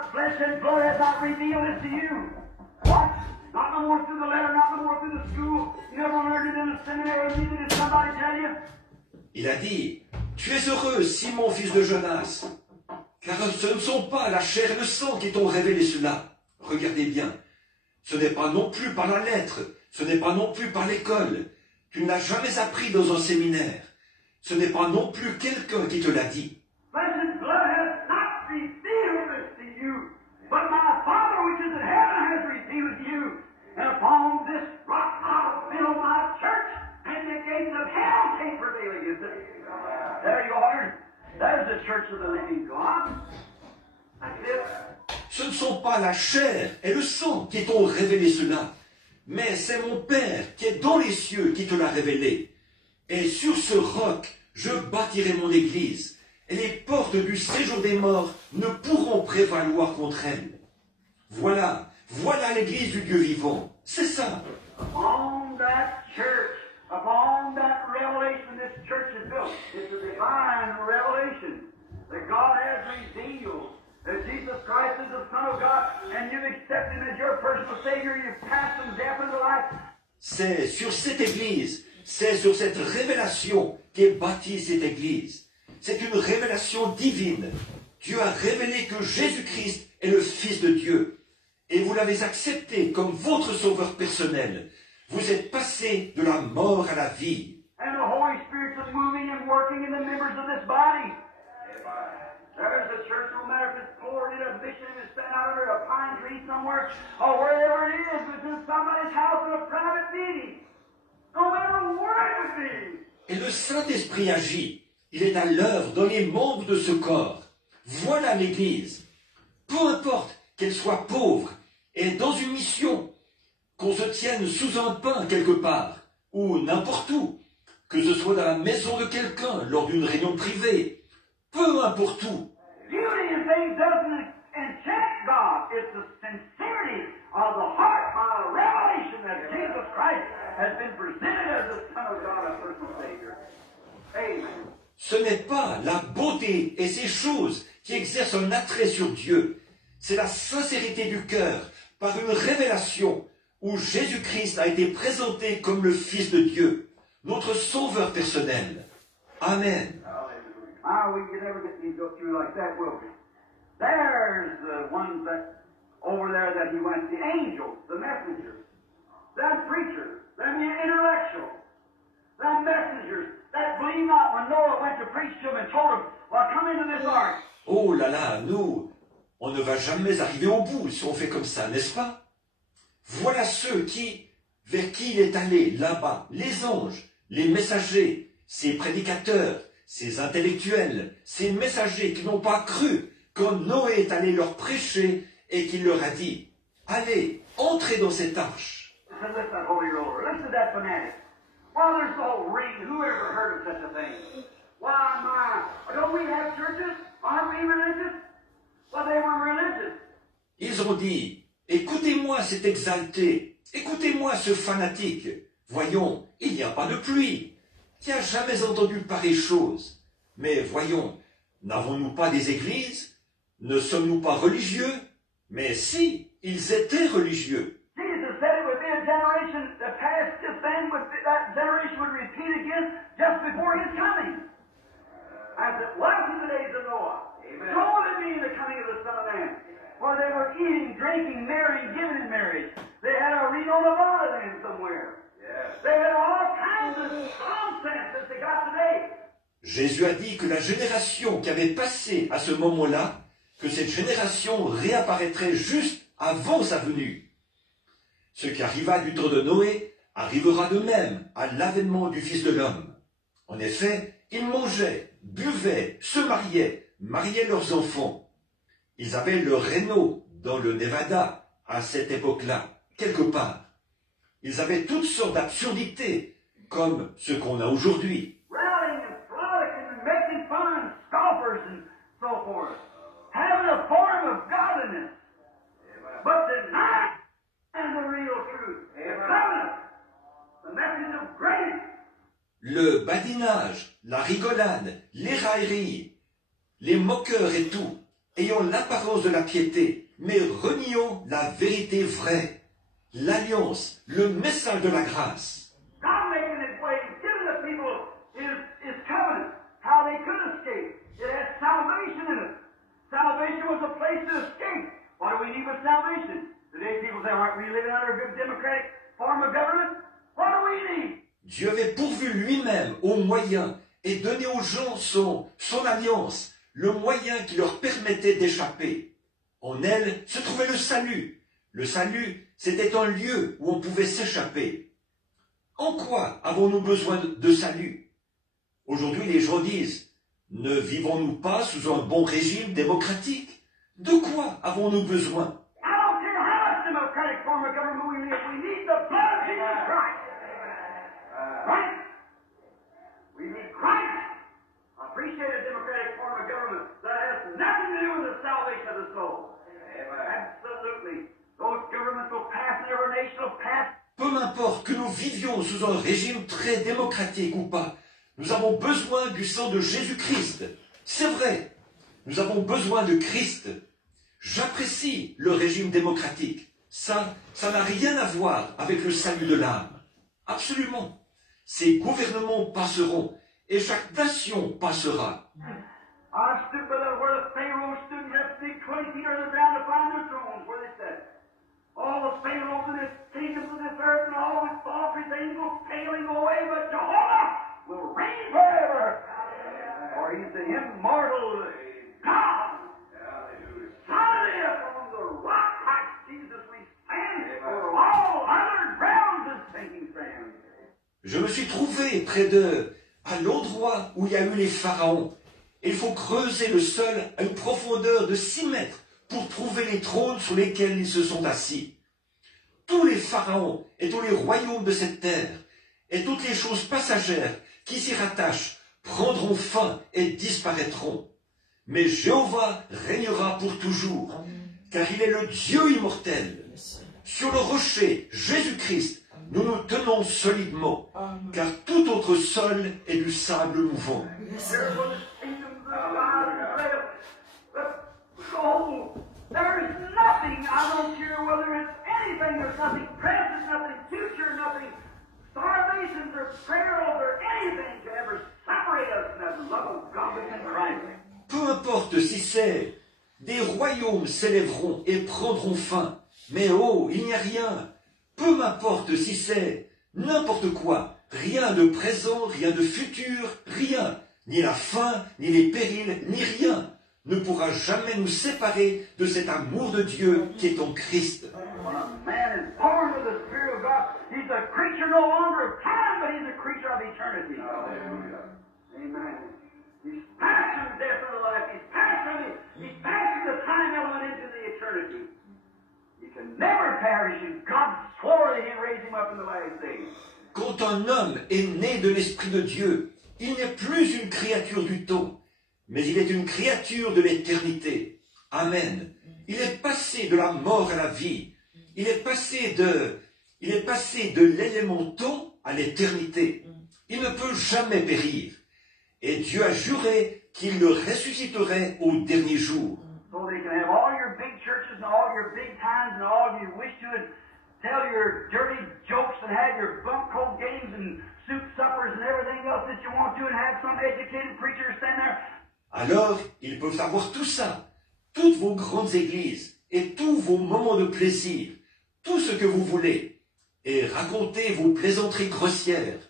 What? Flesh and blood has not revealed this to you. What? Not no more through the letter, not no more through the school. You never learned it in the seminary, neither did somebody tell you. Il a dit, tu es heureux, Simon, fils de Jonas, car ce ne sont pas la chair et le sang qui t'ont révélé cela. Regardez bien, ce n'est pas non plus par la lettre, ce n'est pas non plus par l'école. Tu ne l'as jamais appris dans un séminaire. Ce n'est pas non plus quelqu'un qui te l'a dit. Flesh and blood has not revealed this to you, but my Father which is in heaven has revealed to you. And upon this rock I'll build my church, and the gates of hell can't prevail against it. There you are. There's the church of the living God. That's it. Ce ne sont pas la chair et le sang qui t'ont révélé cela, mais c'est mon Père qui est dans les cieux qui te l'a révélé. Et sur ce roc, je bâtirai mon église, et les portes du séjour des morts ne pourront prévaloir contre elle. Voilà, voilà l'église du Dieu vivant. C'est ça. Upon that church, upon that revelation this church is built. It's a divine revelation that God has revealed. That Jesus Christ is the Son of God, and you've accepted Him as your personal Savior, you've passed from death into life. C'est sur cette église, c'est sur cette révélation qu'est bâtie cette église. C'est une révélation divine. Dieu a révélé que Jésus-Christ est le Fils de Dieu. Et vous l'avez accepté comme votre sauveur personnel. Vous êtes passé de la mort à la vie. And the Holy Spirit is moving and working in the members of this body. There's the church, no matter if it's poured in a mission and it's spent out under a pine tree somewhere, or wherever it is, it's in somebody's house in a private meeting. No matter where it would be. Et le Saint-Esprit agit. Il est à l'œuvre dans les membres de ce corps. Voilà l'Église. Peu importe qu'elle soit pauvre et dans une mission, qu'on se tienne sous un pin quelque part, ou n'importe où, que ce soit dans la maison de quelqu'un, lors d'une réunion privée, peu importe où. Beauty and things doesn't enchant God. It's the sincerity of the heart, by revelation that Jesus Christ has been presented as the Son of God, a personal Savior. Amen. Ce n'est pas la beauté et ces choses qui exercent un attrait sur Dieu. C'est la sincérité du cœur, par une révélation où Jésus-Christ a été présenté comme le Fils de Dieu, notre Sauveur personnel. Amen. Ah, we can never get these go through like that, will we? There's the ones that over there that he went, the angels, the messengers, them preachers, them intellectuals, them messengers that believe not when Noah went to preach to them and told them, well, come into this ark. Oh là là, nous, on ne va jamais arriver au bout si on fait comme ça, n'est-ce pas? Voilà ceux vers qui il est allé là-bas, les anges, les messagers, ces prédicateurs, ces intellectuels, ces messagers qui n'ont pas cru quand Noé est allé leur prêcher et qu'il leur a dit, allez, entrez dans cette arche. Listen to that holy roller. Listen to that fanatic. Well, there's the whole ring. Who ever heard of such a thing? Why, my, don't we have churches? Aren't we religious? Well, they were religious. Ils ont dit, écoutez-moi cet exalté, écoutez-moi ce fanatique. Voyons, il n'y a pas de pluie. Qui a jamais entendu pareille chose? Mais voyons, n'avons-nous pas des églises? Ne sommes-nous pas religieux? Mais si, ils étaient religieux. Jesus said it would be a generation that passed just then, that generation would repeat again just before his coming. As it was in the days of Noah. So will it be in the coming of the Son of Man. For they were eating, drinking, marrying, giving in marriage. They had a Reno, Nevada then somewhere. They had all kinds of nonsense that they got today. Jésus a dit que la génération qui avait passé à ce moment-là, que cette génération réapparaîtrait juste avant sa venue. Ce qui arriva du temps de Noé arrivera de même à l'avènement du Fils de l'homme. En effet, ils mangeaient, buvaient, se mariaient leurs enfants. Ils avaient le Reno dans le Nevada à cette époque-là, quelque part. Ils avaient toutes sortes d'absurdités, comme ce qu'on a aujourd'hui. Rallying and frolicking and making fun and scoffers and so forth. Having a form of godliness. But denying the real truth. The covenant. The message of grace. Le badinage, la rigolade, les railleries, les moqueurs et tout, ayant l'apparence de la piété, mais reniant la vérité vraie, l'alliance, le message de la grâce. God making His way, giving the people His covenant, how they could escape. It has salvation in it. Salvation was a place to escape. What do we need with salvation? Today people say, aren't we living under a good democratic form of government? What do we need? Dieu avait pourvu lui-même aux moyens et donné aux gens son alliance, le moyen qui leur permettait d'échapper. En elle se trouvait le salut. Le salut, c'était un lieu où on pouvait s'échapper. En quoi avons-nous besoin de salut? Aujourd'hui, les gens disent, ne vivons-nous pas sous un bon régime démocratique? De quoi avons-nous besoin? I don't care how much democratic form of government we live, we need the blood of Jesus Christ. Right? We need Christ. I appreciate a democratic form of government that has nothing to do with the salvation of the soul. Absolutely. Those governments will pass and every nation will pass. Peu m'importe que nous vivions sous un régime très démocratique ou pas, nous avons besoin du sang de Jésus-Christ. C'est vrai, nous avons besoin de Christ. J'apprécie le régime démocratique. Ça n'a rien à voir avec le salut de l'âme. Absolument. Ces gouvernements passeront et chaque nation passera. I stood by where the Pharaoh stood and had to dig 20 feet under the ground to find their thrones, where they said, all the Pharaohs and his kingdoms of this earth and all his paltry things will fail him away, but Jehovah will reign forever. For he's the immortal God. Solidly upon the rock Christ Jesus we stand, for all other grounds is sinking sand. Je me suis trouvé à l'endroit où il y a eu les pharaons. Il faut creuser le sol à une profondeur de 6 mètres pour trouver les trônes sur lesquels ils se sont assis. Tous les pharaons et tous les royaumes de cette terre et toutes les choses passagères qui s'y rattachent prendront fin et disparaîtront. Mais Jéhovah régnera pour toujours, car il est le Dieu immortel. Sur le rocher, Jésus-Christ, nous nous tenons solidement, car tout autre sol est du sable mouvant. There is nothing, I don't care whether it's anything, there's nothing present, nothing future, nothing starvations or perils or anything can ever separate us from that love of God in Christ. Peu importe si c'est, des royaumes s'élèveront et prendront fin, mais oh, il n'y a rien. Peu m'importe si c'est n'importe quoi, rien de présent, rien de futur, rien, ni la fin, ni les périls, ni rien ne pourra jamais nous séparer de cet amour de Dieu qui est en Christ. When a man is born with the Spirit of God, he's a creature no longer of time, but he's a creature of eternity. Hallelujah. Amen. He's passed from death into life. He's passed from the time element into the eternity. He can never perish, and God swore that he'd raise him up in the last days. Quand un homme est né de l'Esprit de Dieu, il n'est plus une créature du temps, mais il est une créature de l'éternité. Amen. Il est passé de la mort à la vie. Il est passé de l'élément temps à l'éternité. Il ne peut jamais périr. Et Dieu a juré qu'il le ressusciterait au dernier jour. So they can have all your big churches and all your big times and all you wish to and tell your dirty jokes and have your bunk coat games and soup suppers and everything else that you want to and have some educated preacher stand there. Alors, ils peuvent avoir tout ça, toutes vos grandes églises et tous vos moments de plaisir, tout ce que vous voulez, et raconter vos plaisanteries grossières,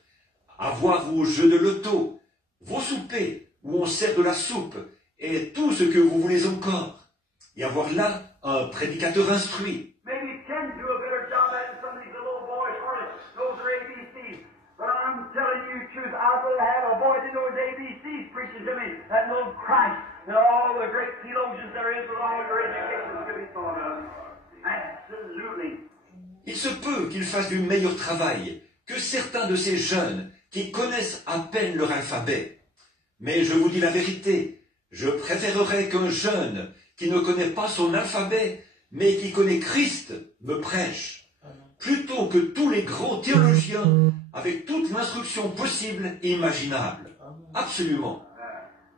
avoir vos jeux de loto, vos soupers où on sert de la soupe, et tout ce que vous voulez encore, et avoir là un prédicateur instruit. Maybe Ken do a better job at it than some of these little boys hardly knows their ABCs. But I'm telling you the truth, I'd rather have a boy that knows ABCs preaching to me that knows Christ than all the great theologians there is with all your education to be thought of. Absolutely. Il se peut qu'ils fassent du meilleur travail que certains de ces jeunes qui connaissent à peine leur alphabet. Mais je vous dis la vérité, je préférerais qu'un jeune qui ne connaît pas son alphabet, mais qui connaît Christ, me prêche, plutôt que tous les grands théologiens avec toute l'instruction possible et imaginable. Absolument.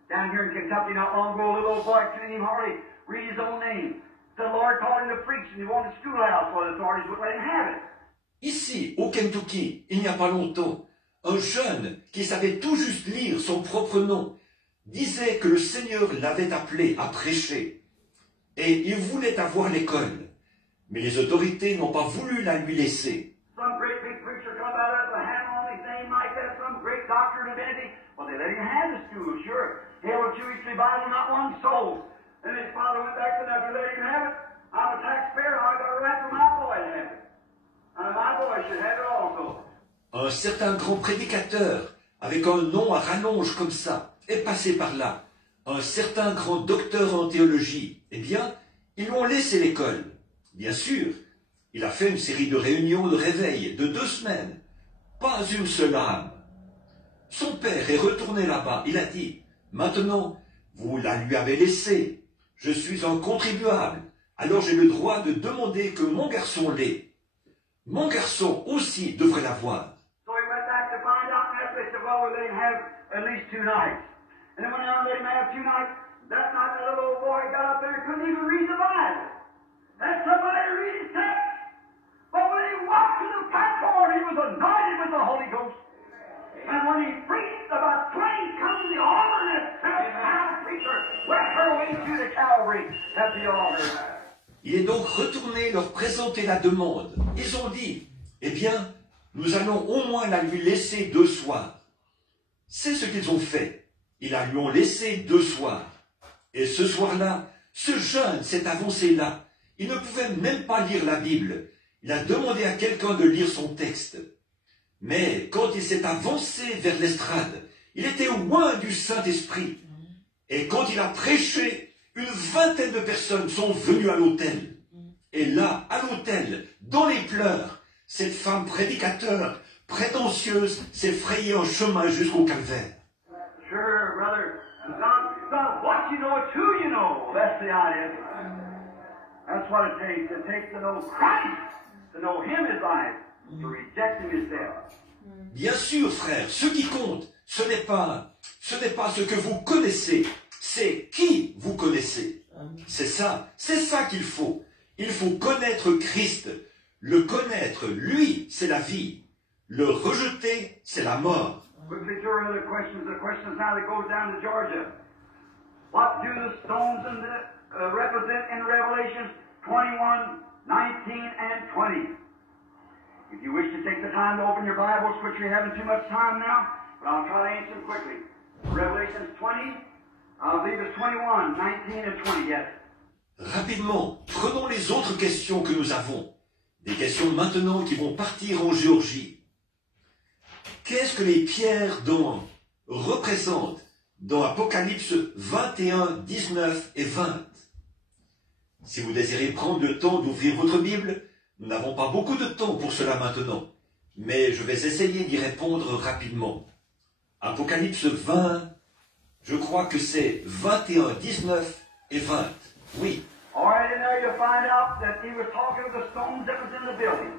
Down here in Kentucky not long ago, a little old boy, Kenny Harley, read his own name. The Lord called him to preach, and he wanted a schoolhouse, so the authorities wouldn't let him have it. Ici, au Kentucky, il n'y a pas longtemps, un jeune qui savait tout juste lire son propre nom disait que le Seigneur l'avait appelé à prêcher. Et il voulait avoir l'école. Mais les autorités n'ont pas voulu la lui laisser. Some great big preacher come out of a hand on his name like that, some great doctor of divinity. Well, they let him have the school, sure. He held a 2-weekly Bible, not one soul. And his father went back to them, they let him have it. I'm a taxpayer, I got a right for my boy to have it. And my boy should have it also. Un certain grand prédicateur, avec un nom à rallonge comme ça, est passé par là. Un certain grand docteur en théologie. Eh bien, ils lui ont laissé l'école. Bien sûr, il a fait une série de réunions de réveil de 2 semaines. Pas une seule âme. Son père est retourné là-bas. Il a dit, maintenant, vous la lui avez laissée. Je suis un contribuable. Alors j'ai le droit de demander que mon garçon l'ait. Mon garçon aussi devrait l'avoir. So he went back to find out, and they said, well, we'll let him have at least 2 nights. And then when they let him have 2 nights, that night that little old boy got up there and couldn't even read the Bible. That's somebody to read his text. But when he walked to the platform, he was anointed with the Holy Ghost. And when he preached, about 20 come to the altar, and a 7-pound preacher went her way to the Calvary at the altar. Il est donc retourné leur présenter la demande. Ils ont dit, eh bien, nous allons au moins la lui laisser 2 soirs. C'est ce qu'ils ont fait. Ils la lui ont laissé 2 soirs. Et ce soir-là, ce jeune s'est avancé là. Il ne pouvait même pas lire la Bible. Il a demandé à quelqu'un de lire son texte. Mais quand il s'est avancé vers l'estrade, il était loin du Saint-Esprit. Et quand il a prêché, une 20aine de personnes sont venues à l'autel. Et là, à l'autel, dans les pleurs, cette femme prédicateur, prétentieuse, s'est frayée un chemin jusqu'au calvaire. Sure, brother. It's not what you know, it's who you know. That's the idea. That's what it takes. It takes to know Christ, to know Him is life, to reject Him is death. Bien sûr, frère, ce qui compte, ce n'est pas ce que vous connaissez, c'est qui vous connaissez. C'est ça qu'il faut. Il faut connaître Christ. Le connaître, lui, c'est la vie. Le rejeter, c'est la mort. Quickly to our other questions. The questions now that goes down to Georgia. What do the stones represent in Revelation 21, 19, and 20? If you wish to take the time to open your Bibles, which you're having too much time now, but I'll try to answer them quickly. Revelation 20, I believe it's 21, 19, and 20, yes. Rapidement, prenons les autres questions que nous avons. Des questions maintenant qui vont partir en Géorgie. Qu'est-ce que les pierres représentent dans Apocalypse 21, 19 et 20? Si vous désirez prendre le temps d'ouvrir votre Bible, nous n'avons pas beaucoup de temps pour cela maintenant, mais je vais essayer d'y répondre rapidement. Apocalypse 20, je crois que c'est 21, 19 et 20. Oui. All right, in there you'll find out that he was talking of the stones that was in the building.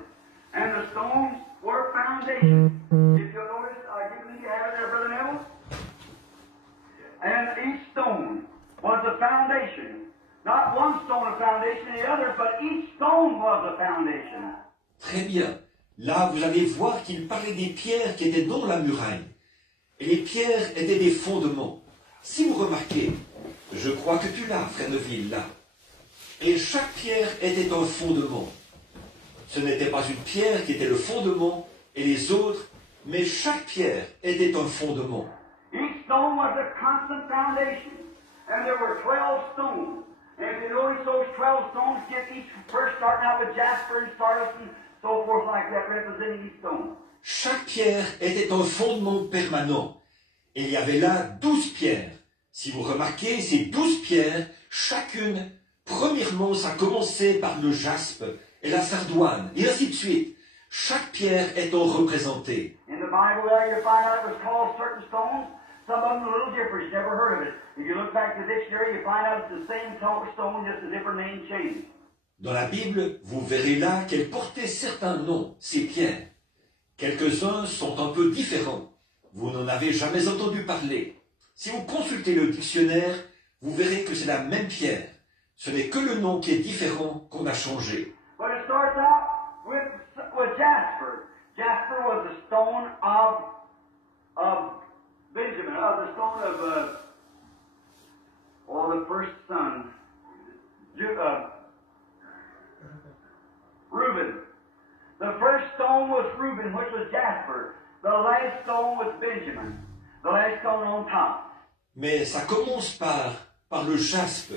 And the stones were foundations. If you'll notice, I believe you have it there, Brother Neville. And each stone was a foundation. Not one stone a foundation and the other, but each stone was a foundation. Très bien. Là, vous allez voir qu'il parlait des pierres qui étaient dans la muraille. Et les pierres étaient des fondements. Si vous remarquez, je crois que tu l'as, frère Neville, là. Et chaque pierre était un fondement. Ce n'était pas une pierre qui était le fondement et les autres, mais chaque pierre était un fondement. Each stone was a constant foundation. And there were 12 stones. And if you notice those 12 stones, get each first starting out with jasper and stardust and so forth like that, representing each stone. Chaque pierre était un fondement permanent. Et il y avait là 12 pierres. Si vous remarquez, ces 12 pierres, chacune, premièrement, ça commençait par le jaspe et la sardoine, et ainsi de suite. Chaque pierre étant représentée. In the Bible there you find out it was called certain stones. Some of them a little different. You never heard of it. If you look back to the dictionary, you find out it's the same stone, just a different name changed. Dans la Bible, vous verrez là qu'elles portaient certains noms, ces pierres. Quelques-uns sont un peu différents. Vous n'en avez jamais entendu parler. Si vous consultez le dictionnaire, vous verrez que c'est la même pierre. Ce n'est que le nom qui est différent qu'on a changé. But it starts out with Jasper. Jasper was the stone of Benjamin, of the stone of the first son, Reuben. The first stone was Reuben, which was Jasper. The last stone was Benjamin. The last stone on top. Mais ça commence par le jaspe.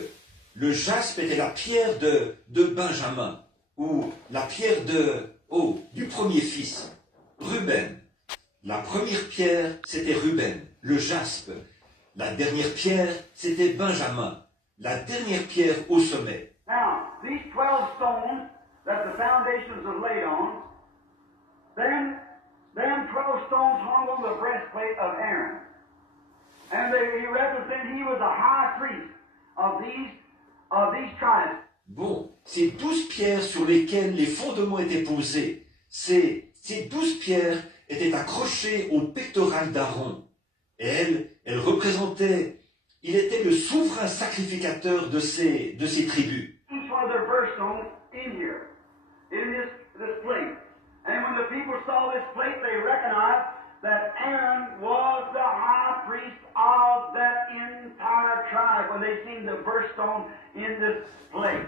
Le jaspe était la pierre de Benjamin, ou la pierre du premier fils, Ruben. La première pierre, c'était Ruben, le jaspe. La dernière pierre, c'était Benjamin. La dernière pierre au sommet. Now, these 12 stones that the foundations are laid on, then 12 stones hung on the breastplate of Aaron. And he was a high priest of these tribes. Bon, ces 12 pierres sur lesquelles les fondements étaient posés, ces 12 pierres étaient accrochées au pectoral d'Aaron. Et il était le souverain sacrificateur de ces tribus. Each one of their birthstones in here, in this plate. And when the people saw this plate, they recognized that Aaron was the high priest of that entire tribe when they seen the birthstone in this plate.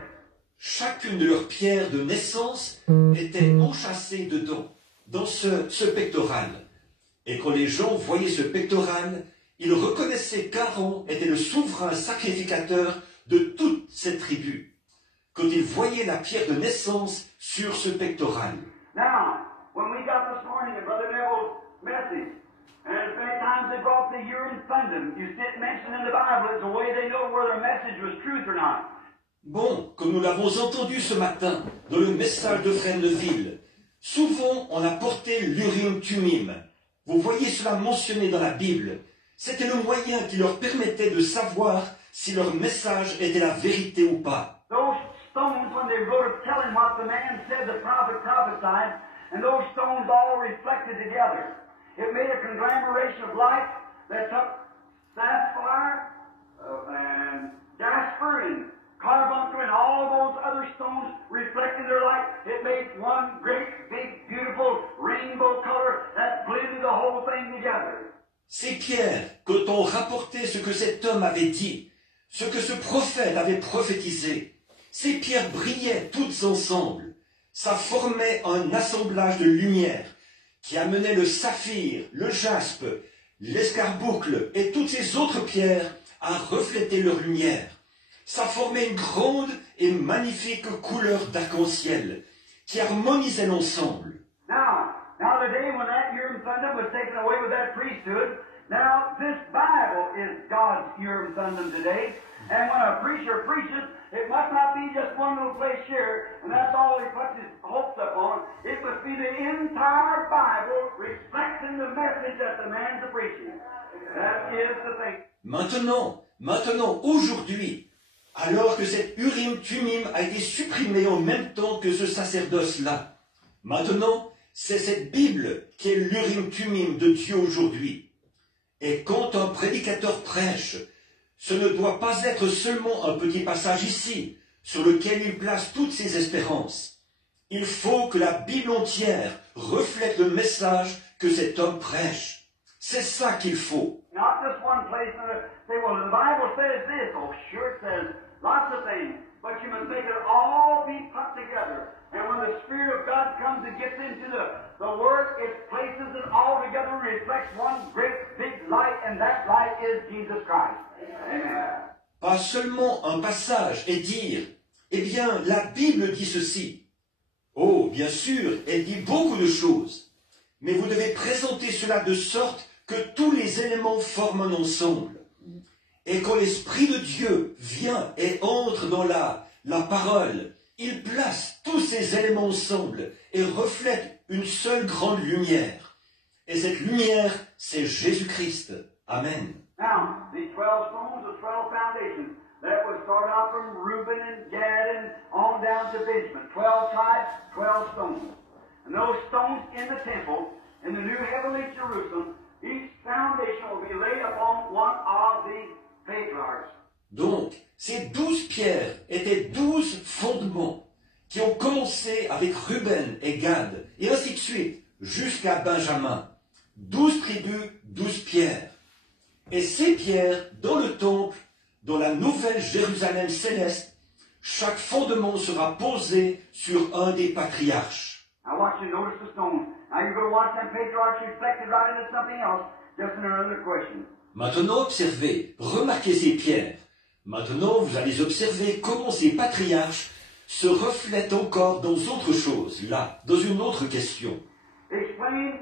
Chacune de leurs pierres de naissance était enchâssée dedans, dans ce pectoral. Et quand les gens voyaient ce pectoral, ils reconnaissaient qu'Aaron était le souverain sacrificateur de toute cette tribu. Quand ils voyaient la pierre de naissance sur ce pectoral. Now, when we got this morning in Brother Neville's message, and as many times they brought the Urim Thummim, you see it mentioned in the Bible, it's a way they know whether a message was truth or not. Bon, comme nous l'avons entendu ce matin dans le message de Frère Neville, souvent on a porté l'Urim Thummim. Vous voyez cela mentionné dans la Bible. C'était le moyen qui leur permettait de savoir si leur message était la vérité ou pas. Those stones, when they wrote it telling what the man said, the prophet prophesied, and those stones all reflected together. It made a conglomeration of light that took sapphire and jasper and carbuncle and all those other stones reflecting their light. It made one great, big, beautiful rainbow color that blended the whole thing together. Ces pierres, quand on rapportait ce que cet homme avait dit, ce que ce prophète avait prophétisé, ces pierres brillaient toutes ensemble. Ça formait un assemblage de lumière qui amenait le saphir, le jaspe, l'escarboucle et toutes ces autres pierres à refléter leur lumière. Ça formait une grande et magnifique couleur d'arc-en-ciel qui harmonisait l'ensemble. Now today when that Urim Thummim was taken away with that priesthood, now this Bible is God's Urim Thummim today. And when a preacher preaches, it must not be just one little place here, and that's all he puts his hopes up on. It must be the entire Bible reflecting the message that the man's preaching. That is the thing. Maintenant, aujourd'hui, alors que cet Urim Thummim a été supprimé en même temps que ce sacerdoce-là, maintenant, c'est cette Bible qui est l'Urim Thummim de Dieu aujourd'hui. Et quand un prédicateur prêche, ce ne doit pas être seulement un petit passage ici, sur lequel il place toutes ses espérances. Il faut que la Bible entière reflète le message que cet homme prêche. C'est ça qu'il faut. Not just one place and say, well, the Bible says this. Oh, sure it says lots of things. But you must make it all be put together. And when the Spirit of God comes and gets into the Word, it places it all together and reflects one great big light, and that light is Jesus Christ. Amen. Pas seulement un passage et dire, eh bien, la Bible dit ceci. Oh, bien sûr, elle dit beaucoup de choses. Mais vous devez présenter cela de sorte que tous les éléments forment un ensemble. Et quand l'Esprit de Dieu vient et entre dans la parole, il place tous ces éléments ensemble et reflète une seule grande lumière. Et cette lumière, c'est Jésus-Christ. Amen. Now, these 12 stones, the 12 foundations, that would start out from Reuben and Gad and on down to Benjamin. 12 tribes, 12 stones. And those stones in the temple, in the new heavenly Jerusalem, each foundation will be laid upon one of these patriarchs. Donc, ces 12 pierres étaient 12 fondements qui ont commencé avec Ruben et Gad, et ainsi de suite, jusqu'à Benjamin. 12 tribus, 12 pierres. Et ces pierres, dans le temple, dans la nouvelle Jérusalem céleste, chaque fondement sera posé sur un des patriarches. I want you to notice the stones. Now you're going to watch them patriarchs reflected right into something else, just in another question. Maintenant, observez, remarquez ces pierres. Maintenant, vous allez observer comment ces patriarches se reflètent encore dans autre chose, là, dans une autre question. Explain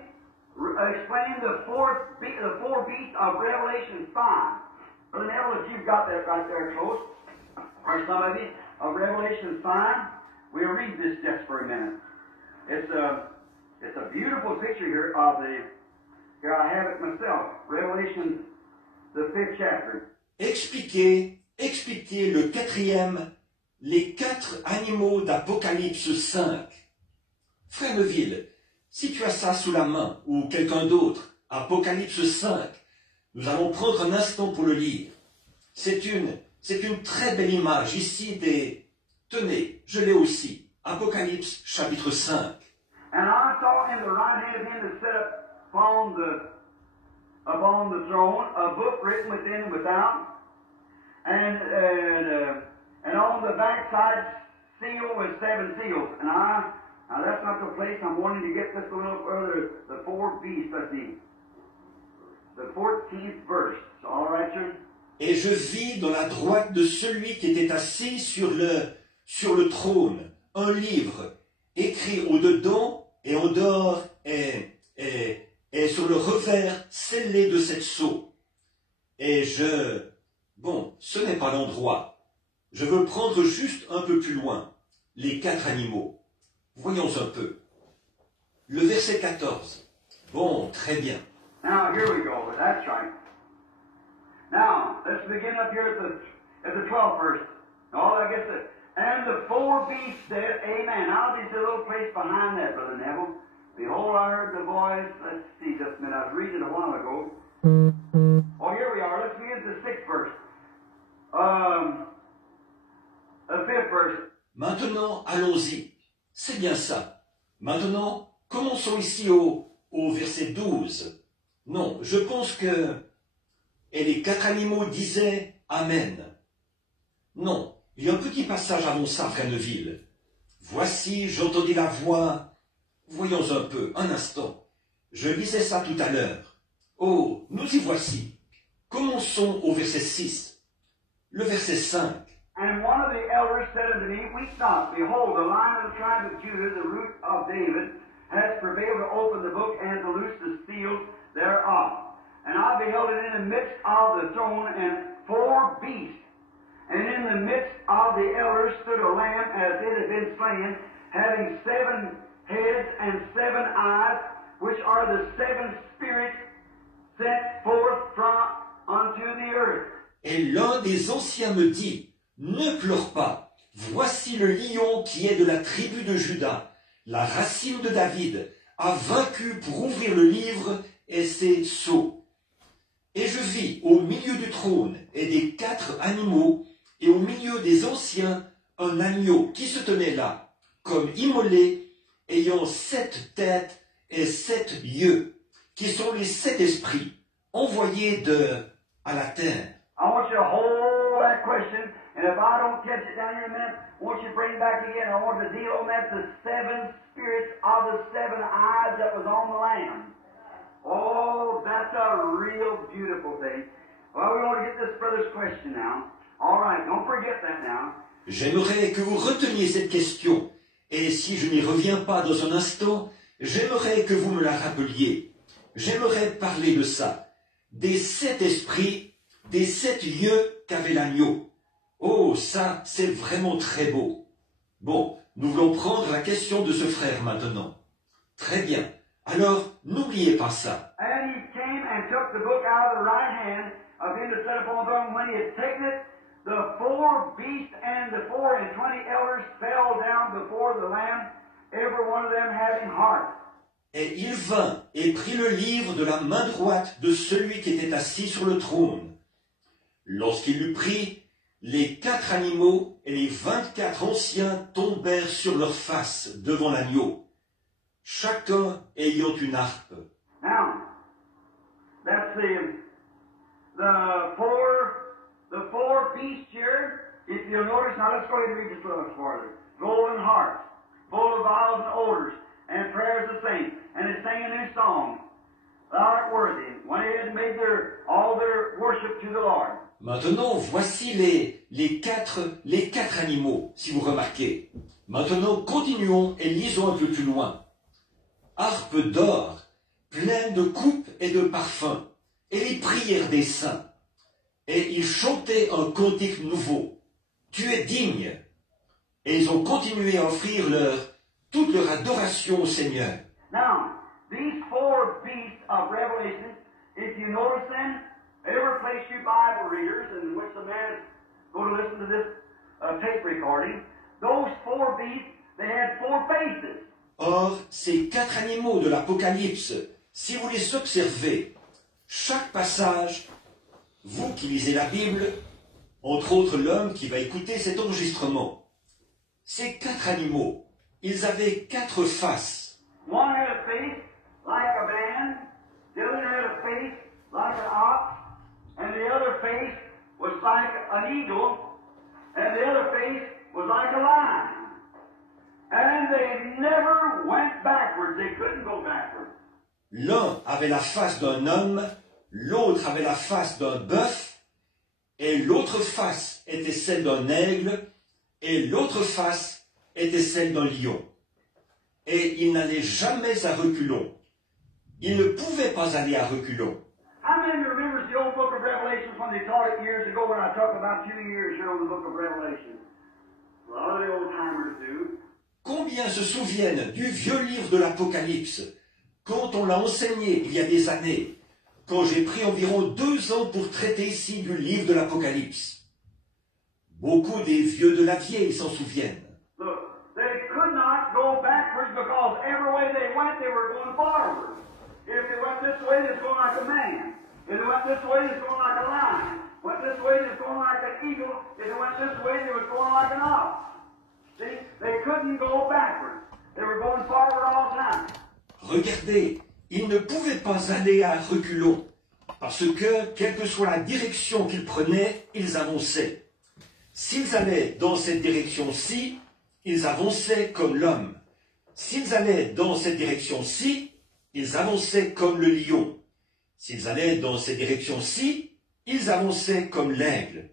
the four beasts of Revelation 5. Brother Neville, if you've got that right there close, or some of you, of Revelation 5, we'll read this just for a minute. It's a beautiful picture here of here I have it myself, Revelation, the 5th chapter. Expliquez le quatrième, les 4 animaux d'Apocalypse 5. Frère Neville, si tu as ça sous la main, ou quelqu'un d'autre, Apocalypse 5, nous allons prendre un instant pour le lire. C'est une très belle image ici des... Tenez, je l'ai aussi. Apocalypse chapitre 5. And I saw in the right hand of him that sat upon the throne a book written within and without, and on the backside seal with 7 seals. And now that's not the place. I'm wanting to get this a little further. The 4 beasts, let's see. The 14th verse. All right, sir? Et je vis dans la droite de celui qui était assis sur le trône un livre écrit au-dedans et en dehors et sur le revers scellé de 7 sceaux. Et bon, ce n'est pas l'endroit. Je veux prendre juste un peu plus loin les 4 animaux. Voyons un peu. Le verset 14. Bon, très bien. Now, here we go. That's right. Now, let's begin up here at the 12th verse. Oh, I guess and the 4 beasts said, Amen. Now, there's a little place behind that, Brother Neville. Behold, I heard the voice. Let's see just a minute. I was reading a while ago. Oh, here we are. Let's begin at the 6th verse. The 5th verse. Maintenant, allons-y. C'est bien ça. Maintenant, commençons ici au verset 12. Non, je pense que... Et les 4 animaux disaient Amen. Non, il y a un petit passage avant ça, frère Neville. Voici, j'entendis la voix. Voyons un peu, un instant. Je lisais ça tout à l'heure. Oh, nous y voici. Commençons au verset 6. Le verset 5. And one of the elders said unto me, Weep not, behold, the Lion of the tribe of Judah, the root of David, has prevailed to open the book and to loose the seals thereof. And I beheld it in the midst of the throne and 4 beasts. And in the midst of the elders stood a lamb as it had been slain, having 7 heads and 7 eyes, which are the 7 spirits sent forth from unto the earth. Et l'un des anciens me dit, ne pleure pas, voici le lion qui est de la tribu de Juda, la racine de David, a vaincu pour ouvrir le livre et ses sceaux. Et je vis au milieu du trône et des 4 animaux, et au milieu des anciens, un agneau qui se tenait là, comme immolé, ayant 7 têtes et 7 yeux, qui sont les 7 esprits, envoyés à la terre. I want you to hold that question, and if I don't catch it down here in a minute, I want you to bring it back again. I want to deal on that, the 7 spirits of the 7 eyes that was on the Lamb. Oh, that's a real beautiful thing. Well, we want to get this brother's question now. All right, don't forget that now. J'aimerais que vous reteniez cette question, et si je n'y reviens pas dans un instant, j'aimerais que vous me la rappeliez. J'aimerais parler de ça, des 7 esprits, des 7 yeux qu'avait l'agneau. Oh, ça, c'est vraiment très beau. Bon, nous voulons prendre la question de ce frère maintenant. Très bien. Alors, n'oubliez pas ça. And he came and took the book out of the right hand of him that sat upon the throne. When he had taken it, the 4 beasts and the 24 elders fell down before the Lamb, every one of them having harps. Et il vint et prit le livre de la main droite de celui qui était assis sur le trône. Lorsqu'il l'eut pris, les 4 animaux et les 24 anciens tombèrent sur leurs faces devant l'agneau, chacun ayant une harpe. Now, that's the four beasts here. If you'll notice, now let's go ahead and read this a little farther. Golden harps, full of vials and odors, and prayers of saints, and they sang a new song. Thou art worthy. Went ahead and made all their worship to the Lord. Maintenant, voici les quatre animaux, si vous remarquez. Maintenant, continuons et lisons un peu plus loin. Harpe d'or, pleine de coupes et de parfums, et les prières des saints. Et ils chantaient un cantique nouveau. Tu es digne. Et ils ont continué à offrir toute leur adoration au Seigneur. Now, these four beasts of Revelation, if you notice them, every place you Bible readers in which the man go to listen to this tape recording, those four beasts, they had four faces. Or, ces 4 animaux de l'Apocalypse, si vous les observez, chaque passage, vous qui lisez la Bible, entre autres l'homme qui va écouter cet enregistrement, ces 4 animaux, ils avaient 4 faces. One had a face like a man, the other had a face like an ox, and the other face was like an eagle, and the other face was like a lion. And they never went backwards. They couldn't go backwards. L'un avait la face d'un homme, l'autre avait la face d'un bœuf, et l'autre face était celle d'un aigle, et l'autre face était celle d'un lion. Et ils n'allaient jamais à reculons. Ils ne pouvaient pas aller à reculons. How many remembers the old book of Revelation when they taught it years ago when I talked about 2 years here on the book of Revelation? A lot of the old timers do. Combien se souviennent du vieux livre de l'Apocalypse, quand on l'a enseigné il y a des années, quand j'ai pris environ 2 ans pour traiter ici du livre de l'Apocalypse? Beaucoup des vieux de la vieille s'en souviennent. Look, they could not go backwards because every way they were going forward. If they went this way, they was going like a man. If they went this way, they was going like a lion. Went this way, they was going like an eagle. If they went this way, they was going like an ox. See, they couldn't go backwards. They were going forward all the time. Regardez, ils ne pouvaient pas aller à reculons, parce que, quelle que soit la direction qu'ils prenaient, ils avançaient. S'ils allaient dans cette direction-ci, ils avançaient comme l'homme. S'ils allaient dans cette direction-ci, ils avançaient comme le lion. S'ils allaient dans cette direction-ci, ils avançaient comme l'aigle.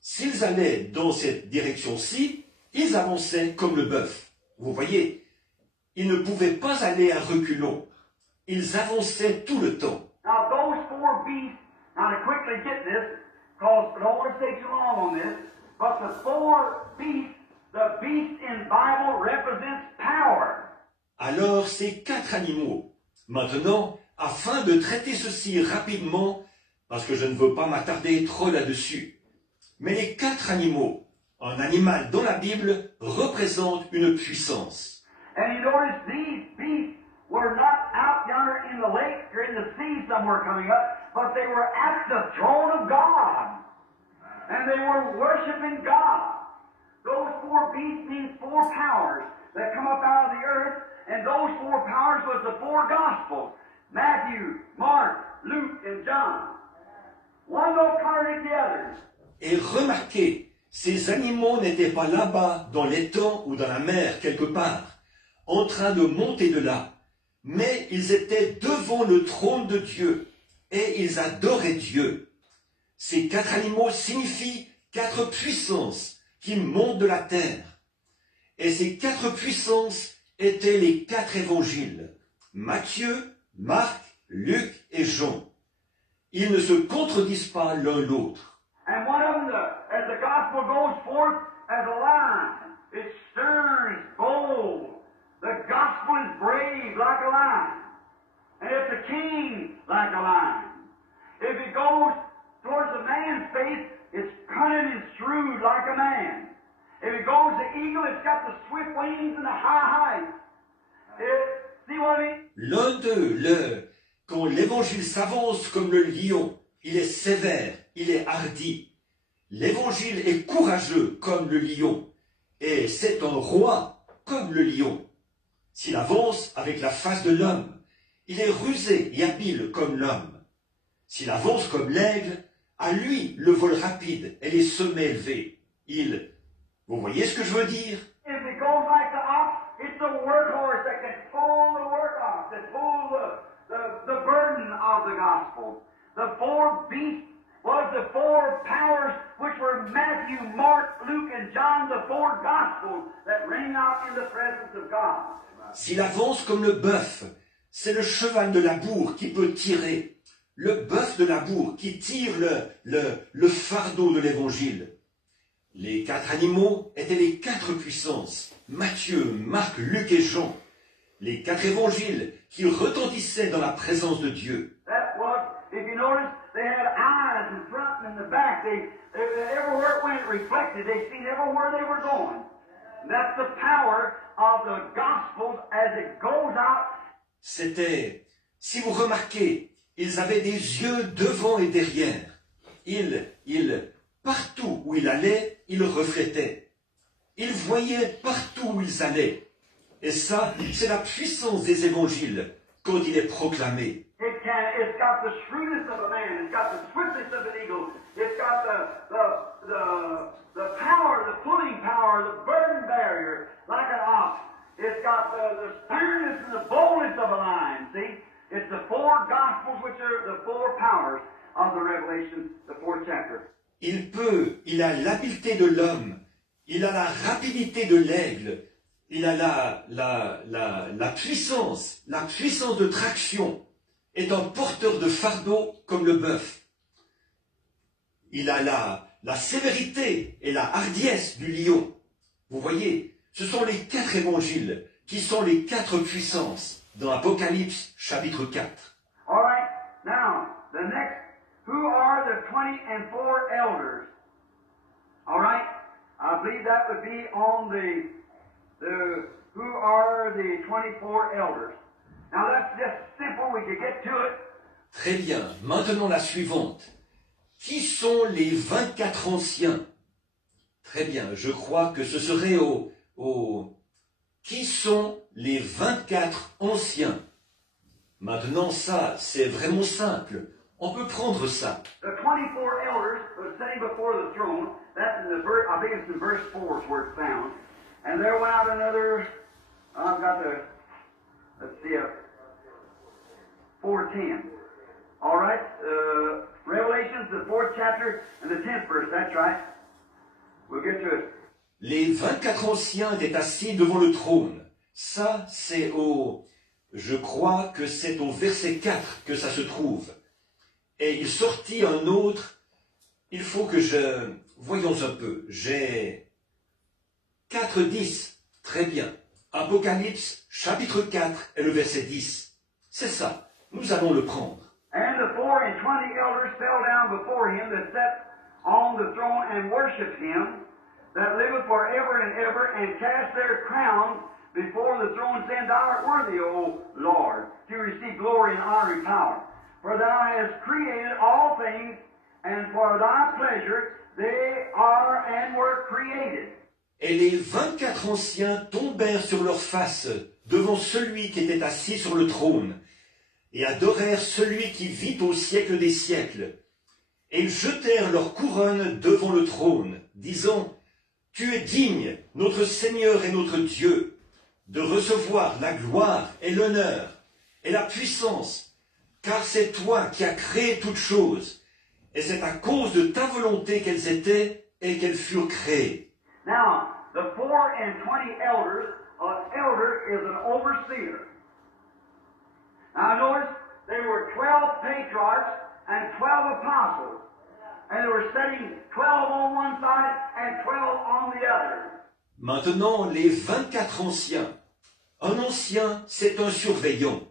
S'ils allaient dans cette direction-ci, ils avançaient comme le bœuf. Vous voyez, ils ne pouvaient pas aller à reculons. Ils avançaient tout le temps. Now those four beasts, now to quickly get this, because I don't want to stay too long on this, but the four beasts, the beast in Bible represents power. Alors ces 4 animaux, maintenant, afin de traiter ceci rapidement, parce que je ne veux pas m'attarder trop là-dessus, mais les 4 animaux, un animal dans la Bible représente une puissance. And you notice these beasts were not out yonder in the lake or in the sea somewhere coming up, but they were at the throne of God. And they were worshiping God. Those four beasts mean 4 powers that come up out of the earth, and those 4 powers was the 4 Gospels. Matthew, Mark, Luke, and John. One don't contradict the others. Et remarquez, ces animaux n'étaient pas là-bas, dans l'étang ou dans la mer, quelque part, en train de monter de là, mais ils étaient devant le trône de Dieu, et ils adoraient Dieu. Ces 4 animaux signifient 4 puissances qui montent de la terre. Et ces 4 puissances étaient les 4 évangiles, Matthieu, Marc, Luc et Jean. Ils ne se contredisent pas l'un l'autre. And one of them, as the gospel goes forth as a lion, it's stern, it's bold. The gospel is brave like a lion. And it's a king like a lion. If it goes towards a man's face, it's cunning and shrewd like a man. If it goes to eagle, it's got the swift wings and the high height. See what I mean? L'un d'eux, quand l'évangile s'avance comme le lion, il est sévère, il est hardi. L'Évangile est courageux comme le lion, et c'est un roi comme le lion. S'il avance avec la face de l'homme, il est rusé et habile comme l'homme. S'il avance comme l'aigle, à lui le vol rapide et les sommets élevés. Vous voyez ce que je veux dire? If it goes like the ox, it's a workhorse that can pull the work off, that pull the burden of the gospel. The four beasts was the four powers which were Matthew, Mark, Luke, and John, the four gospels that ring out in the presence of God. S'il avance comme le bœuf, c'est le cheval de labour qui peut tirer. Le bœuf de labour qui tire le fardeau de l'Évangile. Les 4 animaux étaient les 4 puissances, Matthieu, Marc, Luc et Jean, les 4 évangiles qui retentissaient dans la présence de Dieu. That was, if you notice, they had eyes in front and in the back. Everywhere it went, it reflected. They seen everywhere they were going. And that's the power of the Gospels as it goes out. C'était, si vous remarquez, ils avaient des yeux devant et derrière. Partout où il allait, il reflétait. Ils voyaient partout où ils allaient. Et ça, c'est la puissance des évangiles quand il est proclamé. It's got the shrewdness of a man. It's got the swiftness of an eagle. It's got the power, the pulling power, the burden barrier, like an ox. It's got the sturdiness and the boldness of a lion. See? It's the four gospels which are the four powers of the Revelation, the 4th chapter. Il a l'habileté de l'homme, il a la rapidité de l'aigle, il a la puissance de traction, est un porteur de fardeau comme le bœuf. Il a la sévérité et la hardiesse du lion. Vous voyez, ce sont les 4 évangiles qui sont les 4 puissances dans Apocalypse chapitre 4. All right, now, the next, who are the 24 elders? All right, I believe that would be on who are the 24 elders. Now that's just simple, we could get to it. Très bien, maintenant la suivante. Qui sont les 24 anciens? Très bien, je crois que ce serait Qui sont les 24 anciens? Maintenant ça, c'est vraiment simple. On peut prendre ça. The 24 elders were sitting before the throne. That's in the verse, I think it's in verse 4 is where it's found. And there went out another, I've got the, let's see, 4:10. All right, Revelations, the 4th chapter and the 10th verse, that's right. We'll get to it. Les 24 anciens étaient assis devant le trône. Ça, c'est je crois que c'est au verset 4 que ça se trouve. Et il sortit un autre, il faut que voyons un peu, j'ai 4:10, très bien. Apocalypse, chapitre 4 et le verset 10. C'est ça, nous allons le prendre. And the 24 elders fell down before him that sat on the throne and worshipped him that liveth forever and ever, and cast their crowns before the throne, saying, Thou art worthy, O Lord, to receive glory and honor and power. For thou hast created all things, and for thy pleasure they are and were created. Et les 24 anciens tombèrent sur leurs faces devant celui qui était assis sur le trône, et adorèrent celui qui vit au siècle des siècles. Et ils jetèrent leurs couronnes devant le trône, disant, Tu es digne, notre Seigneur et notre Dieu, de recevoir la gloire et l'honneur et la puissance, car c'est toi qui as créé toutes choses, et c'est à cause de ta volonté qu'elles étaient et qu'elles furent créées. Now, the 24 elders, an elder is an overseer. Now notice, there were 12 patriarchs and 12 apostles. And they were setting 12 on one side and 12 on the other. Maintenant, les 24 anciens. Un ancien, c'est un surveillant.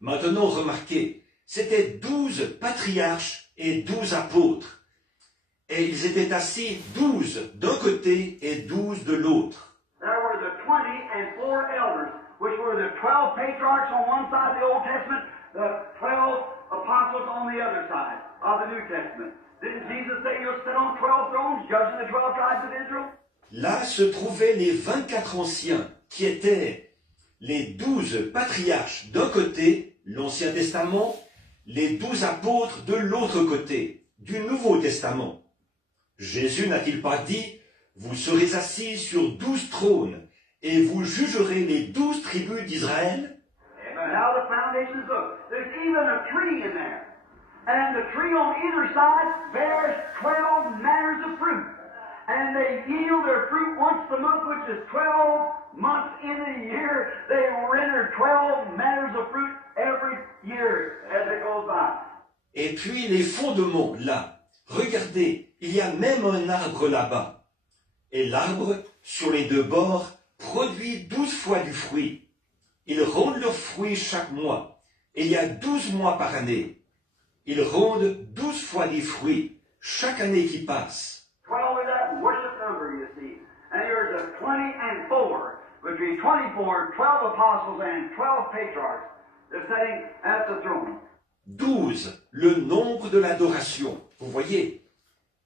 Maintenant, remarquez, c'était 12 patriarches et 12 apôtres. Et ils étaient assis 12 d'un côté et 12 de l'autre. There were the 24 elders, which were the 12 patriarchs on one side of the Old Testament, the 12 apostles on the other side of the New Testament. Didn't Jesus say you'll sit on 12 thrones, judging the 12 tribes of Israel? Là se trouvaient les 24 anciens, qui étaient les 12 patriarches d'un côté, l'Ancien Testament, les 12 apôtres de l'autre côté, du Nouveau Testament. Jésus n'a-t-il pas dit, vous serez assis sur 12 trônes, et vous jugerez les 12 tribus d'Israël? Now the foundations look. There's even a tree in there. And the tree on either side bears 12 manners of fruit. And they yield their fruit once a month, which is 12 months in a year. They render 12 manners of fruit every year as it goes by. Et puis les fondements, là. Regardez, il y a même un arbre là-bas. Et l'arbre, sur les deux bords, produit 12 fois du fruit. Ils rendent leurs fruits chaque mois. Et il y a 12 mois par année. Ils rendent 12 fois des fruits chaque année qui passe. 12 is that worship number, you see. And there's a 20 and 4, between 24, 12 apostles and 12 patriarchs. They're sitting at the throne. 12, le nombre de l'adoration. Vous voyez?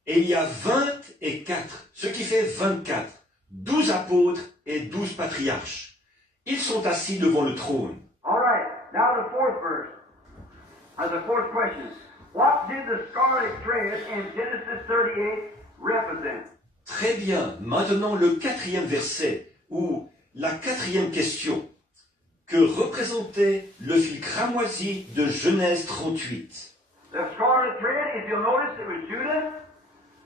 Et il y a 24, ce qui fait 24. 12 apôtres et 12 patriarches. Ils sont assis devant le trône. All right, now the fourth verse. The fourth question. What did the scarlet thread in Genesis 38 represent? Très bien. Maintenant, le 4e verset, ou la 4e question. Que représentait le fil cramoisi de Genèse 38? The scarlet thread, if you'll notice, it was Judah,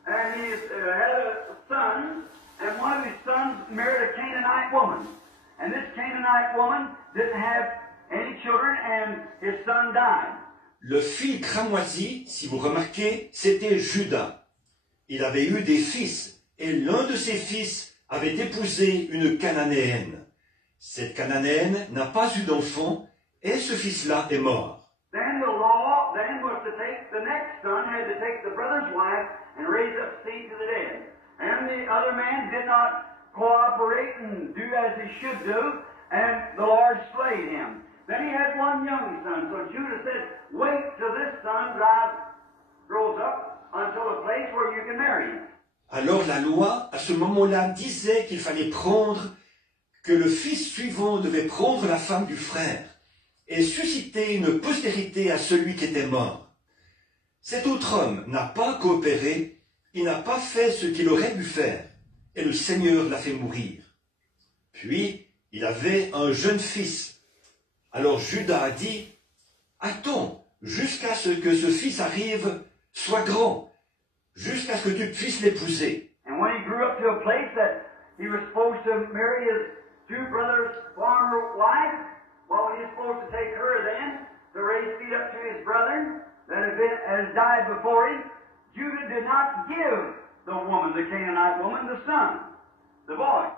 and he had a son, and one of his sons married a Canaanite woman. And this Canaanite woman didn't have any children, and his son died. Le fil cramoisi, si vous remarquez, c'était Judas. Il avait eu des fils, et l'un de ses fils avait épousé une Cananéenne. Cette Cananéenne n'a pas eu d'enfant, et ce fils-là est mort. Then the law then was to take the next son, had to take the brother's wife and raise up seed to the dead. And the other man did not cooperate and do as he should do, and the Lord slayed him. Then he had one young son, so Judah said, wait till this son grows up until a place where you can marry him. Alors la loi, à ce moment-là, disait qu'il fallait que le fils suivant devait prendre la femme du frère et susciter une postérité à celui qui était mort. Cet autre homme n'a pas coopéré, il n'a pas fait ce qu'il aurait dû faire. Et le Seigneur l'a fait mourir. Puis, il avait un jeune fils. Alors Judas a dit, attends, jusqu'à ce que ce fils arrive, sois grand, jusqu'à ce que tu puisses l'épouser. And when he grew up to a place that he was supposed to marry his two brothers' former wife, well, he was supposed to take her then to raise feet up to his brethren that had died before him, Judah did not give the woman, the Canaanite woman, the son, the boy.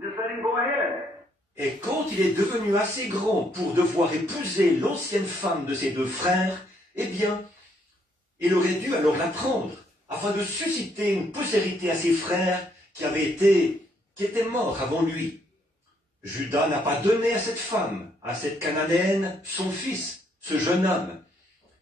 Just let him go ahead. Et quand il est devenu assez grand pour devoir épouser l'ancienne femme de ses deux frères, eh bien, il aurait dû alors la prendre, afin de susciter une postérité à ses frères qui étaient morts avant lui. Judas n'a pas donné à cette femme, à cette Cananéenne, son fils, ce jeune homme,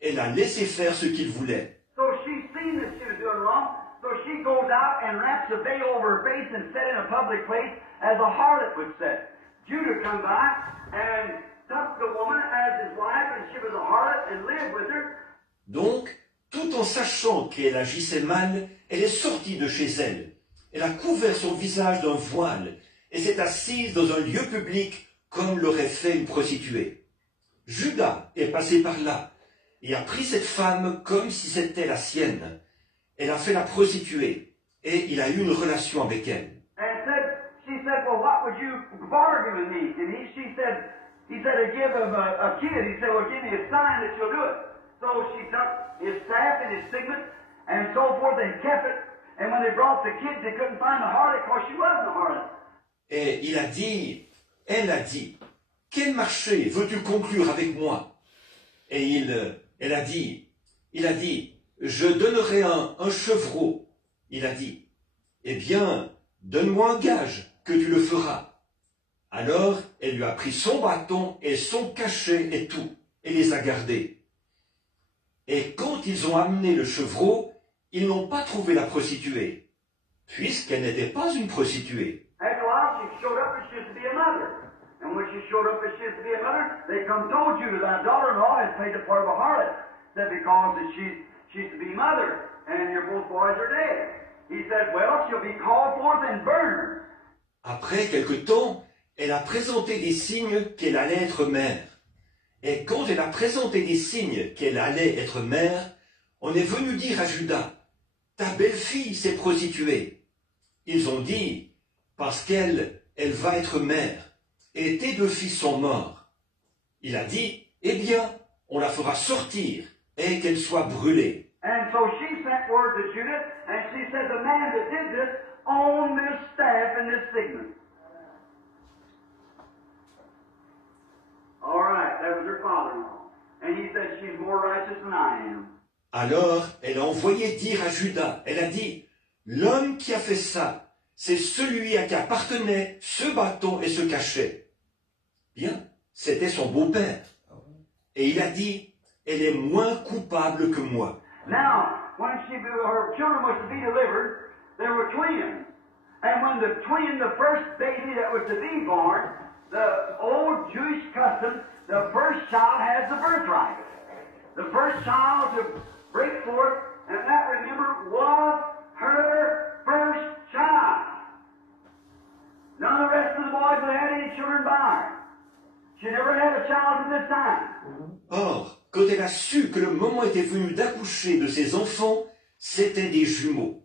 et l'a laissé faire ce qu'il voulait. So she's seen that she was doing wrong. So she goes out and wraps a veil over her face and sat in a public place as a harlot would sit. Judah come by and took the woman as his wife, and she was a harlot, and lived with her. Donc, tout en sachant qu'elle agissait mal, elle est sortie de chez elle. Elle a couvert son visage d'un voile et s'est assise dans un lieu public comme l'aurait fait une prostituée. Judas est passé par là et a pris cette femme comme si c'était la sienne. Elle a fait la prostituée et il a eu une relation avec elle. She said, well, what would you bargain with me? And he said, to give him a kid. He said, well, give me a sign that you'll do it. So she took his staff and his signet and so forth and kept it. And when they brought the kids, they couldn't find the harlot because she wasn't a harlot. Et elle a dit, quel marché veux-tu conclure avec moi? Et il a dit, je donnerai un chevreau. Il a dit, eh bien, donne-moi un gage que tu le feras. Alors, elle lui a pris son bâton et son cachet et tout, et les a gardés. Et quand ils ont amené le chevreau, ils n'ont pas trouvé la prostituée, puisqu'elle n'était pas une prostituée. After a while, she showed up as she used to be a mother. And when she showed up as she used to be a mother, they come told you that thy daughter-in-law has played the part of a harlot. Said because that she used to be mother, and your both boys are dead. He said, well, she'll be called forth and burned. Après quelque temps, elle a présenté des signes qu'elle allait être mère. Et quand elle a présenté des signes qu'elle allait être mère, on est venu dire à Judas, ta belle-fille s'est prostituée. Ils ont dit, parce qu'elle va être mère, et tes 2 fils sont morts. Il a dit, eh bien, on la fera sortir, et qu'elle soit brûlée. And so she sent word to Judas, and she said, the man that did this owned this staff and this signet. All right, that was her father-in-law. And he said, she's more righteous than I am. Alors, elle a envoyé dire à Judas, elle a dit, l'homme qui a fait ça, c'est celui à qui appartenait ce bâton et ce cachet. Bien, c'était son beau-père. Et il a dit, elle est moins coupable que moi. Now, when her children was to be delivered, there were twins. And when the first baby that was to be born, the old Jewish custom, the first child has the birthright. The first child to break forth, and that, remember, was her first child. None of the rest of the boys had had any children by her. She never had a child at this time. Or, quand elle a su que le moment était venu d'accoucher de ses enfants, c'étaient des jumeaux.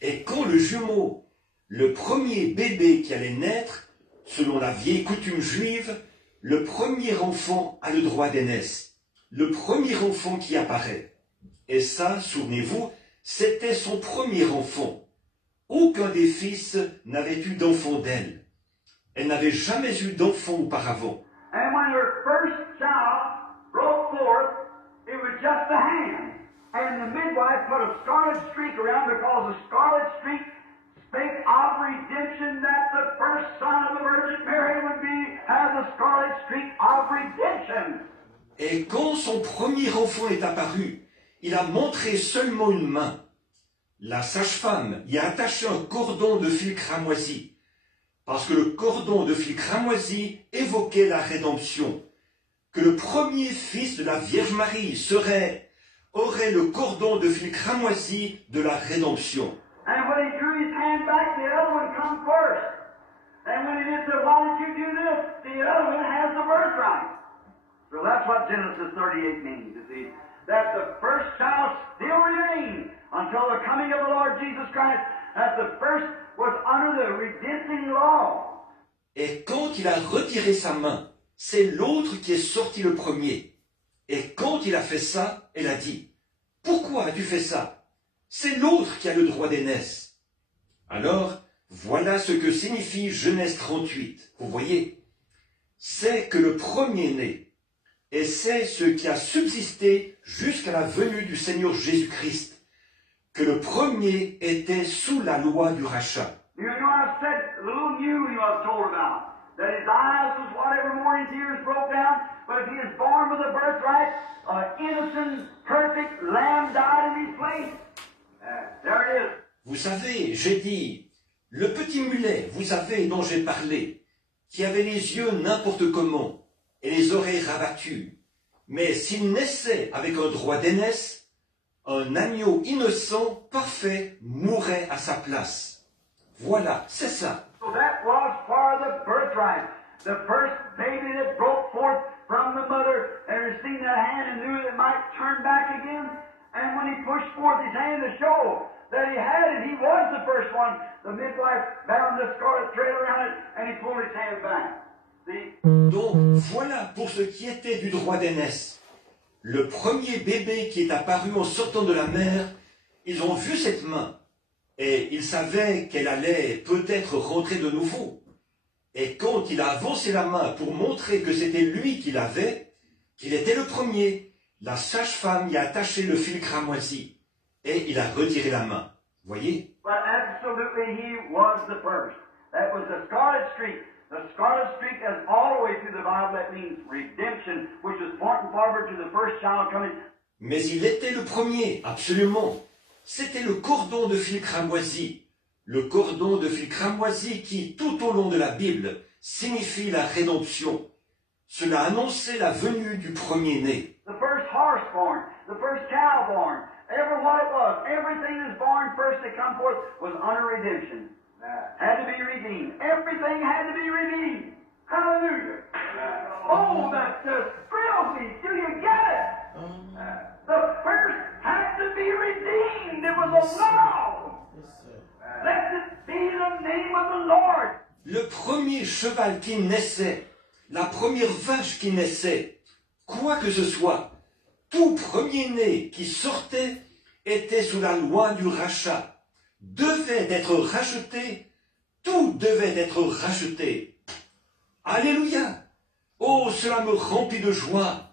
Et quand le jumeau, le premier bébé qui allait naître, selon la vieille coutume juive, le premier enfant a le droit d'aînesse. Le premier enfant qui apparaît. Et ça, souvenez-vous, c'était son premier enfant. Aucun des fils n'avait eu d'enfant d'elle. Elle n'avait jamais eu d'enfant auparavant. And when her first child broke forth, it was just a hand. And the midwife put a scarlet streak around because the scarlet streak spake of redemption, that the first son of the Virgin Mary would have the scarlet streak of redemption. Et quand son premier enfant est apparu, il a montré seulement une main. La sage-femme y a attaché un cordon de fil cramoisi, parce que le cordon de fil cramoisi évoquait la rédemption, que le premier fils de la Vierge Marie aurait le cordon de fil cramoisi de la rédemption. And when he drew his hand back, the other one come first. And when he did say, why did you do this? The other one has the birthright. So that's what Genesis 38 means, you see. That the first child still remained until the coming of the Lord Jesus Christ, that the first was under the redempting law. Et quand il a retiré sa main, c'est l'autre qui est sorti le premier. Et quand il a fait ça, elle a dit, « Pourquoi as-tu fait ça? C'est l'autre qui a le droit d'aînesse. » Alors, voilà ce que signifie Genèse 38. Vous voyez, c'est que le premier-né, et c'est ce qui a subsisté jusqu'à la venue du Seigneur Jésus-Christ, que le premier était sous la loi du rachat. You know, I said, the little ewe you have told about, that his eyes was whatever more his ears broke down, but if he is born with a birthright, an innocent, perfect lamb died in his place. There it is. Vous savez, j'ai dit, le petit mulet, vous savez, dont j'ai parlé, qui avait les yeux n'importe comment, et les oreilles rabattues, mais s'il naissait avec un droit d'aînesse, un agneau innocent, parfait, mourrait à sa place. Voilà, c'est ça. So that was for the birthright. The first baby that broke forth from the mother and received that hand and knew that it might turn back again. And when he pushed forth his hand to show that he had it, he was the first one. The midwife bound the scarlet thread around it and he pulled his hand back. Donc, voilà pour ce qui était du droit d'aînesse. Le premier bébé qui est apparu en sortant de la mer, ils ont vu cette main. Et ils savaient qu'elle allait peut-être rentrer de nouveau. Et quand il a avancé la main pour montrer que c'était lui qui l'avait, qu'il était le premier, la sage-femme y a attaché le fil cramoisi. Et il a retiré la main. Voyez? But absolutely he was the first. That was the scarlet streak. The scarlet streak is all the way through the Bible. That means redemption, which is pointing forward to the first child coming. Mais il était le premier, absolument. c'était le cordon de fil cramoisi. Le cordon de fil cramoisi qui, tout au long de la Bible, signifie la rédemption. Cela annonçait la venue du premier-né. The first horse born, the first cow born, ever what it was, everything that's born first to come forth was under redemption. Had to be redeemed. Everything had to be redeemed. Hallelujah. Oh, that just thrills me. Do you get it? The first had to be redeemed. It was a law. Blessed be the name of the Lord. Le premier cheval qui naissait, la première vache qui naissait, quoi que ce soit, tout premier-né qui sortait était sous la loi du rachat, devait être racheté, tout devait être racheté. Alléluia! Oh, cela me remplit de joie.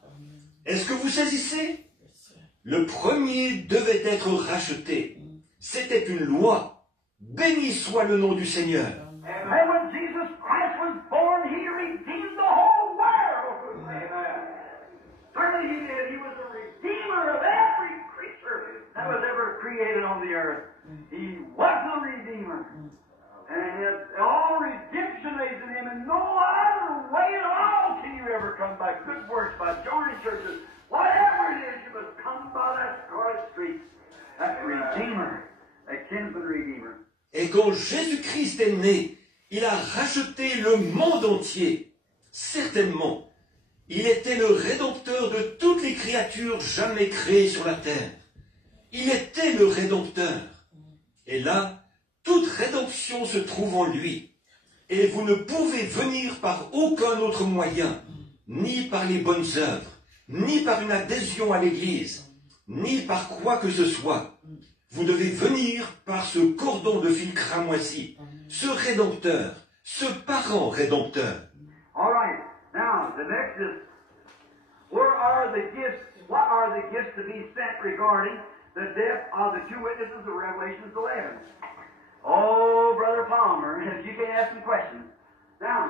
Est-ce que vous saisissez? Le premier devait être racheté. C'était une loi. Béni soit le nom du Seigneur. And when Jesus Christ was born, He redeemed the whole world. Amen. Certainly He did. He was the Redeemer of every creature that was ever created on the earth. He was the Redeemer. And all redemption lays in Him, and no other way at all can you ever come by good works, by joining churches. Whatever it is, you must come by that scarlet street. That Redeemer, that kinsman Redeemer. Et quand Jésus-Christ est né, il a racheté le monde entier. Certainement, il était le rédempteur de toutes les créatures jamais créées sur la terre. Il était le rédempteur. Et là, toute rédemption se trouve en lui. Et vous ne pouvez venir par aucun autre moyen, ni par les bonnes œuvres, ni par une adhésion à l'Église, ni par quoi que ce soit. Vous devez venir par ce cordon de fil cramoisi, ce rédempteur, ce parent rédempteur. All right. Now, the next is, where are the gifts? What are the gifts to be sent regarding the death of the two witnesses of Revelations 11? Oh, Brother Palmer, you can ask some questions. Now,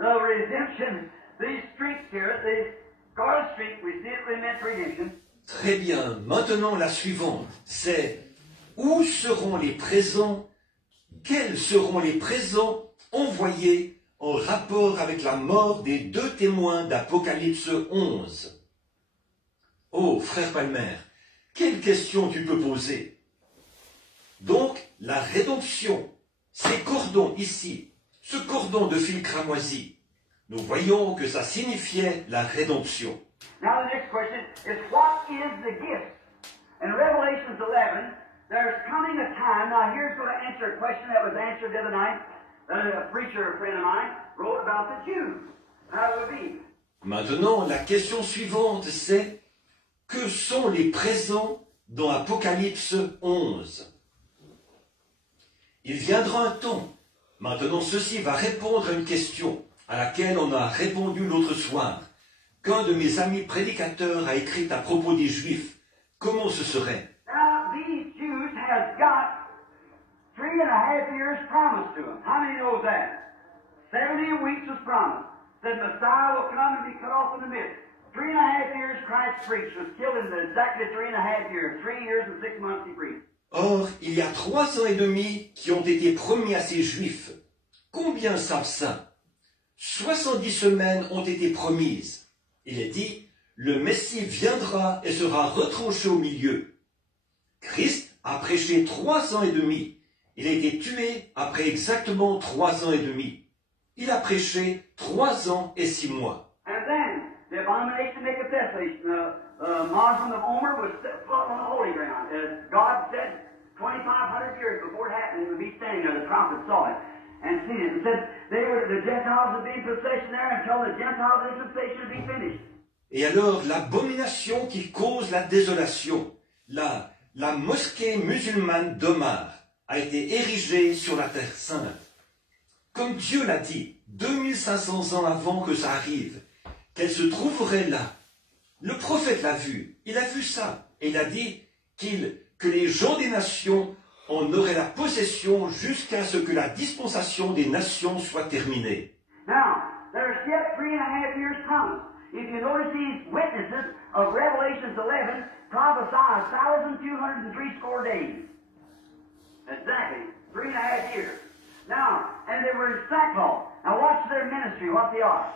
the redemption, these streets here, the Scarlet Street, we see it meant redemption. Très bien. Maintenant, la suivante, c'est où seront les présents, quels seront les présents envoyés en rapport avec la mort des deux témoins d'Apocalypse 11. Oh, frère Palmer, quelle question tu peux poser? Donc, la rédemption, ces cordons ici, ce cordon de fil cramoisi, nous voyons que ça signifiait la rédemption. Now the next question is, what is the gift? In Revelations 11, there's coming a time, now here's going to answer a question that was answered the other night. A preacher, a friend of mine, wrote about the Jews. How it would be. Maintenant, la question suivante, c'est que sont les présents dans Apocalypse 11? Il viendra un temps. Maintenant, ceci va répondre à une question à laquelle on a répondu l'autre soir, qu'un de mes amis prédicateurs a écrit à propos des Juifs. Comment ce serait? Now, these Jews have got 3.5 years promised to them. How many knows that? 70 weeks was promised. Said Messiah will come and be cut off in the midst. 3.5 years Christ preached, was killed in exactly 3.5 years. 3 years and 6 months he preached. Or, il y a 3 ans et demi qui ont été promis à ces Juifs. Combien savent ça? 70 semaines ont été promises. Il est dit, le Messie viendra et sera retranché au milieu. Christ a prêché 3 ans et demi. Il a été tué après exactement 3 ans et demi. Il a prêché 3 ans et 6 mois. And then, the abomination make a desolation. Muslim of Omer was on the holy ground. God said 2,500 years before it happened, he would be standing there. The prophet saw it and seen it. And said the Gentiles would be in possession there until the Gentiles' dispensation would be finished. Et alors, l'abomination qui cause la désolation, la mosquée musulmane d'Omar, a été érigée sur la terre sainte. Comme Dieu l'a dit, 2500 ans avant que ça arrive, qu'elle se trouverait là. Le prophète l'a vu, il a vu ça, et il a dit que les gens des nations en auraient la possession jusqu'à ce que la dispensation des nations soit terminée. Now, there's yet 3.5 years promised. if you notice these witnesses of Revelations 11 prophesy 1,203 days. Exactly, 3.5 years. Now, and they were in sackcloth. Now watch their ministry, what they are.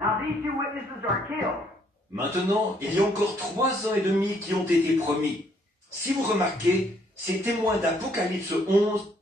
Now these two witnesses are killed. Maintenant, il y a encore 3 ans et demi qui ont été promis. Si vous remarquez, ces témoins d'Apocalypse 11